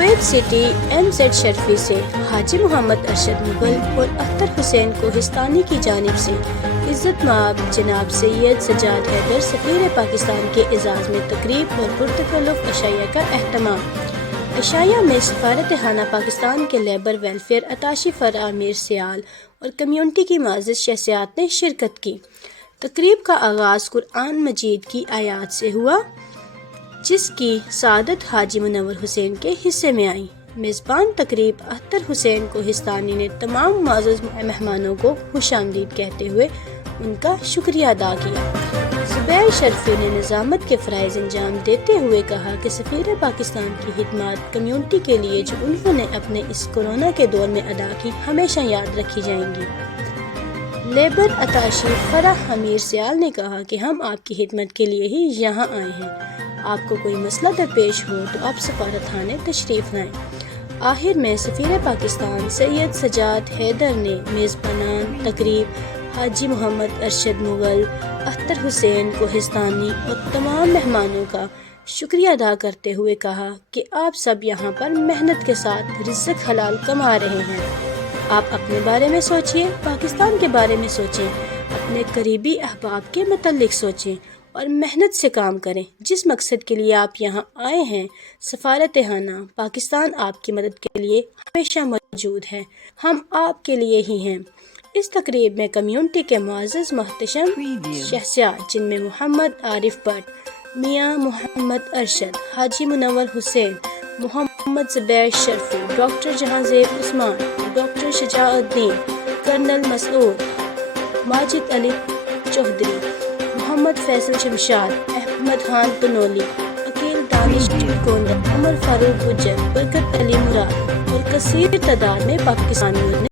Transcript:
Kuwait city MZ Sharfi سے حاجی محمد ارشد مغل اور اختر حسین کوہستانی کی جانب سے عزت مآب جناب سید سجاد حیدر سفیر پاکستان کے اعزاز میں تقریب اور پرتکلف عشائیہ کا اہتمام۔ عشائیہ میں سفارت خانہ پاکستان کے لیبر ویلفیئر اتاشی فرع امیر سیال اور کمیونٹی کی معزز شخصیات نے شرکت کی۔ تقریب کا آغاز قرآن مجید کی آیات سے ہوا، جس کی سعادت حاجی منور حسین کے حصے میں آئی۔ میزبان تقریب اختر حسین کوہستانی نے تمام معزز مہمانوں کو خوش آمدید کہتے ہوئے ان کا شکریہ ادا کیا۔ زبیر شرفی نے نظامت کے فرائض انجام دیتے ہوئے کہا کہ سفیر پاکستان کی خدمات کمیونٹی کے لیے جو انہوں نے اپنے اس کورونا کے دور میں ادا کی ہمیشہ یاد رکھی جائیں گی۔ لیبر اتاشی فرع امیر سیال نے کہا کہ ہم آپ کی خدمت کے لیے ہی یہاں آئے ہیں، آپ کو کوئی مسئلہ درپیش ہو تو آپ سفارت خانے تشریف لائیں۔ آخر میں سفیر پاکستان سید سجاد حیدر نے میزبانان تقریب حاجی محمد ارشد مغل، اختر حسین کوہستانی اور تمام مہمانوں کا شکریہ ادا کرتے ہوئے کہا کہ آپ سب یہاں پر محنت کے ساتھ رزق حلال کما رہے ہیں۔ آپ اپنے بارے میں سوچئے، پاکستان کے بارے میں سوچیں، اپنے قریبی احباب کے متعلق سوچیں اور محنت سے کام کریں۔ جس مقصد کے لیے آپ یہاں آئے ہیں، سفارت خانہ پاکستان آپ کی مدد کے لیے ہمیشہ موجود ہے، ہم آپ کے لیے ہی ہیں۔ اس تقریب میں کمیونٹی کے معزز محتشم شخصیات جن میں محمد عارف بٹ، میاں محمد ارشد، حاجی منور حسین، محمد زبیر شرفی، ڈاکٹر جہاں زیب عثمان، ڈاکٹر شجاع الدین، کرنل مسعود، ماجد علی چودھری، محمد فیصل شمشاد، احمد خان کنولی، عقیل دانش گوندر، عمر فاروق گجر، برکت علی مراد اور کثیر تعداد میں پاکستانیوں نے